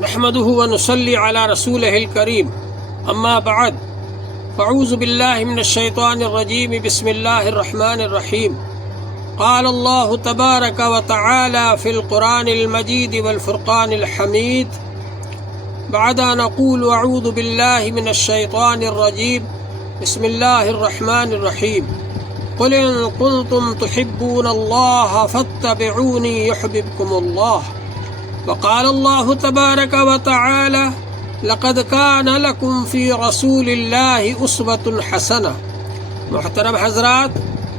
نحمده ونصلي على رسوله الكريم اما بعد فاعوذ بالله من الشيطان الرجيم بسم الله الرحمن الرحيم قال الله تبارك وتعالى في القرآن المجيد والفرقان الحميد بعد أن أقول أعوذ بالله من الشيطان الرجيم بسم الله الرحمن الرحيم قل إن كنتم تحبون الله فاتبعوني يحببكم الله وقال الله تبارك وتعالى لقد كان لكم في رسول الله أسوة حسنة۔ محترم حضرات،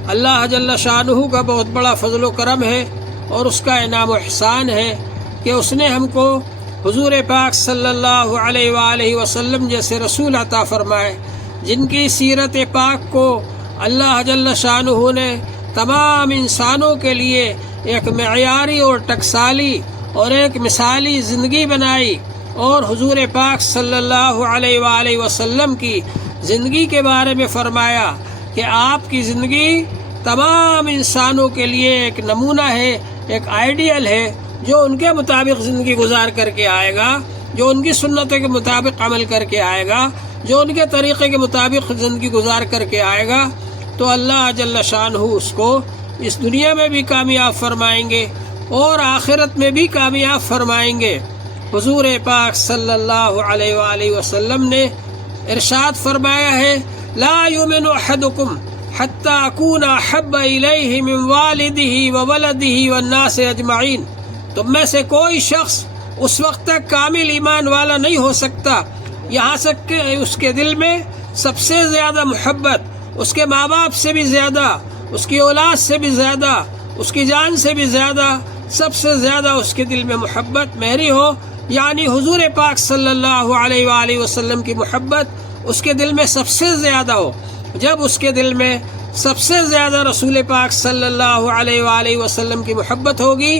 اللہ جل شانہ کا بہت بڑا فضل و کرم ہے اور اس کا انعام و احسان ہے کہ اس نے ہم کو حضور پاک صلی اللہ علیہ وآلہ وسلم جیسے رسول عطا فرمائے، جن کی سیرت پاک کو اللہ جل شانہ نے تمام انسانوں کے لیے ایک معیاری اور ٹکسالی اور ایک مثالی زندگی بنائی، اور حضور پاک صلی اللہ علیہ وآلہ وسلم کی زندگی کے بارے میں فرمایا کہ آپ کی زندگی تمام انسانوں کے لیے ایک نمونہ ہے، ایک آئیڈیل ہے، جو ان کے مطابق زندگی گزار کر کے آئے گا، جو ان کی سنتوں کے مطابق عمل کر کے آئے گا، جو ان کے طریقے کے مطابق زندگی گزار کر کے آئے گا، تو اللہ جل شانہ اس کو اس دنیا میں بھی کامیاب فرمائیں گے اور آخرت میں بھی کامیاب فرمائیں گے۔ حضور پاک صلی اللہ علیہ وآلہ وسلم نے ارشاد فرمایا ہے لا یؤمن احدکم حتی اکون احب الیہ من والدہ وولدہ والناس اجمعین۔ تم میں سے کوئی شخص اس وقت تک کامل ایمان والا نہیں ہو سکتا یہاں تک کہ اس کے دل میں سب سے زیادہ محبت اس کے ماں باپ سے بھی زیادہ، اس کی اولاد سے بھی زیادہ، اس کی جان سے بھی زیادہ، سب سے زیادہ اس کے دل میں محبت میری ہو، یعنی حضور پاک صلی اللہ علیہ وآلہ وسلم کی محبت اس کے دل میں سب سے زیادہ ہو۔ جب اس کے دل میں سب سے زیادہ رسول پاک صلی اللہ علیہ وآلہ وسلم کی محبت ہوگی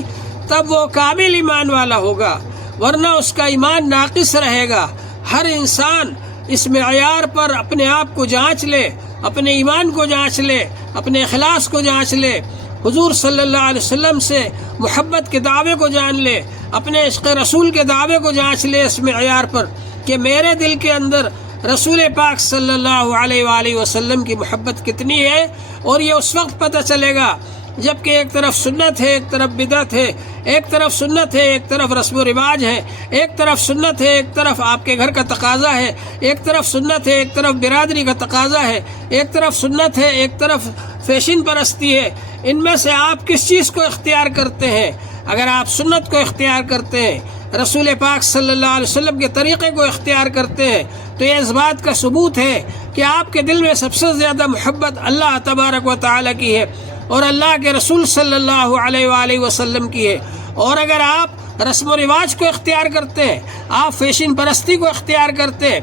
تب وہ کامل ایمان والا ہوگا، ورنہ اس کا ایمان ناقص رہے گا۔ ہر انسان اس معیار پر اپنے آپ کو جانچ لے، اپنے ایمان کو جانچ لے، اپنے اخلاص کو جانچ لے، حضور صلی اللہ علیہ وسلم سے محبت کے دعوے کو جان لے، اپنے عشق رسول کے دعوے کو جانچ لے اس معیار پر کہ میرے دل کے اندر رسول پاک صلی اللہ علیہ وآلہ وسلم کی محبت کتنی ہے، اور یہ اس وقت پتہ چلے گا جبکہ ایک طرف سنت ہے، ایک طرف بدعت ہے، ایک طرف سنت ہے، ایک طرف رسم و رواج ہے، ایک طرف سنت ہے، ایک طرف آپ کے گھر کا تقاضا ہے، ایک طرف سنت ہے، ایک طرف برادری کا تقاضا ہے، ایک طرف سنت ہے، ایک طرف فیشن پرستی ہے۔ ان میں سے آپ کس چیز کو اختیار کرتے ہیں؟ اگر آپ سنت کو اختیار کرتے ہیں، رسول پاک صلی اللہ علیہ وسلم کے طریقے کو اختیار کرتے ہیں، تو یہ اس بات کا ثبوت ہے کہ آپ کے دل میں سب سے زیادہ محبت اللہ تبارک و تعالیٰ کی ہے اور اللہ کے رسول صلی اللہ علیہ وآلہ وسلم کی ہے۔ اور اگر آپ رسم و رواج کو اختیار کرتے ہیں، آپ فیشن پرستی کو اختیار کرتے ہیں،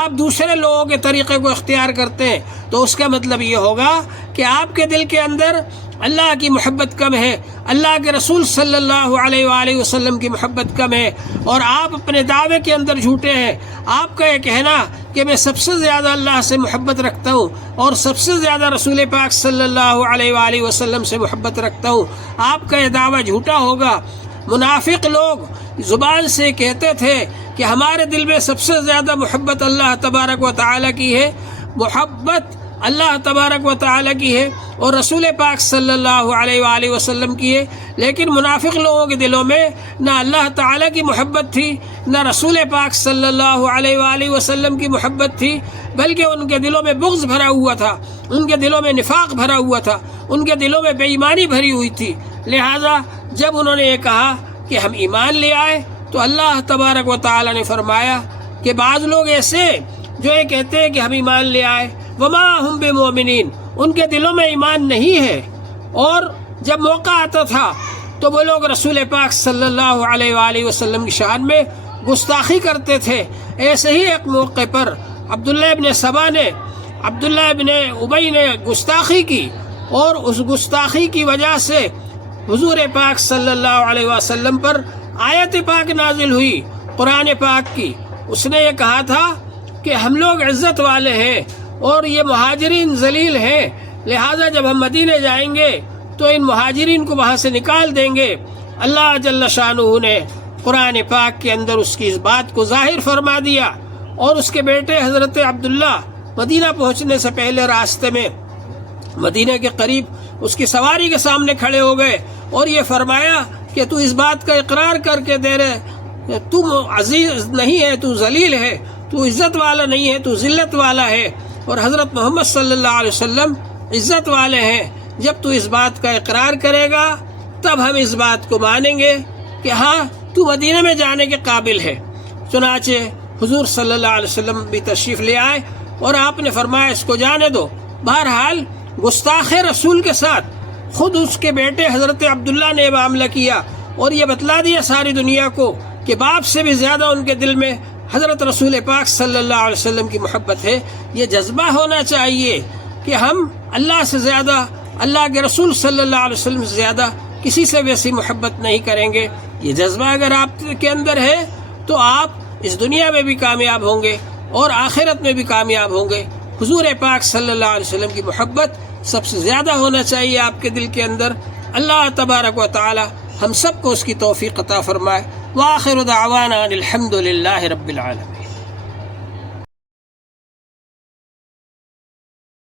آپ دوسرے لوگوں کے طریقے کو اختیار کرتے ہیں، تو اس کا مطلب یہ ہوگا کہ آپ کے دل کے اندر اللہ کی محبت کم ہے، اللہ کے رسول صلی اللہ علیہ وآلہ وسلم کی محبت کم ہے، اور آپ اپنے دعوے کے اندر جھوٹے ہیں۔ آپ کا یہ کہنا کہ میں سب سے زیادہ اللہ سے محبت رکھتا ہوں اور سب سے زیادہ رسول پاک صلی اللہ علیہ وآلہ وسلم سے محبت رکھتا ہوں، آپ کا یہ دعویٰ جھوٹا ہوگا۔ منافق لوگ زبان سے کہتے تھے کہ ہمارے دل میں سب سے زیادہ محبت اللہ تبارک و تعالیٰ کی ہے، محبت اللہ تبارک و تعالیٰ کی ہے اور رسول پاک صلی اللہ علیہ وآلہ وسلم کی ہے، لیکن منافق لوگوں کے دلوں میں نہ اللہ تعالیٰ کی محبت تھی، نہ رسول پاک صلی اللہ علیہ وآلہ وسلم کی محبت تھی، بلکہ ان کے دلوں میں بغض بھرا ہوا تھا، ان کے دلوں میں نفاق بھرا ہوا تھا، ان کے دلوں میں بے ایمانی بھری ہوئی تھی۔ لہٰذا جب انہوں نے یہ کہا کہ ہم ایمان لے آئے، تو اللہ تبارک و تعالیٰ نے فرمایا کہ بعض لوگ ایسے جو یہ کہتے ہیں کہ ہم ایمان لے آئے وما ہم بمؤمنین، ان کے دلوں میں ایمان نہیں ہے، اور جب موقع آتا تھا تو وہ لوگ رسول پاک صلی اللہ علیہ وآلہ وسلم کی شان میں گستاخی کرتے تھے۔ ایسے ہی ایک موقع پر عبداللہ ابن سبا نے، عبداللہ ابن ابی نے گستاخی کی، اور اس گستاخی کی وجہ سے حضور پاک صلی اللہ علیہ وسلم پر آیت پاک نازل ہوئی قرآن پاک کی۔ اس نے یہ کہا تھا کہ ہم لوگ عزت والے ہیں اور یہ مہاجرین ذلیل ہیں، لہٰذا جب ہم مدینے جائیں گے تو ان مہاجرین کو وہاں سے نکال دیں گے۔ اللہ جل شانہ نے قرآن پاک کے اندر اس کی اس بات کو ظاہر فرما دیا، اور اس کے بیٹے حضرت عبداللہ مدینہ پہنچنے سے پہلے راستے میں مدینہ کے قریب اس کی سواری کے سامنے کھڑے ہو گئے اور یہ فرمایا کہ تو اس بات کا اقرار کر کے دے رہے، تو عزیز نہیں ہے، تو ذلیل ہے، تو عزت والا نہیں ہے، تو ذلت والا ہے، اور حضرت محمد صلی اللہ علیہ وسلم عزت والے ہیں۔ جب تو اس بات کا اقرار کرے گا تب ہم اس بات کو مانیں گے کہ ہاں تو مدینہ میں جانے کے قابل ہے۔ چنانچہ حضور صلی اللہ علیہ وسلم بھی تشریف لے آئے اور آپ نے فرمایا اس کو جانے دو۔ بہرحال گستاخ رسول کے ساتھ خود اس کے بیٹے حضرت عبداللہ نے معاملہ کیا اور یہ بتلا دیا ساری دنیا کو کہ باپ سے بھی زیادہ ان کے دل میں حضرت رسول پاک صلی اللہ علیہ وسلم کی محبت ہے۔ یہ جذبہ ہونا چاہیے کہ ہم اللہ سے زیادہ، اللہ کے رسول صلی اللہ علیہ وسلم سے زیادہ کسی سے ویسی محبت نہیں کریں گے۔ یہ جذبہ اگر آپ کے اندر ہے تو آپ اس دنیا میں بھی کامیاب ہوں گے اور آخرت میں بھی کامیاب ہوں گے۔ حضور پاک صلی اللہ علیہ وسلم کی محبت سب سے زیادہ ہونا چاہیے آپ کے دل کے اندر۔ اللہ تبارک و تعالی ہم سب کو اس کی توفیق عطا فرمائے۔ وآخر دعوانا الحمد للہ رب العالمین۔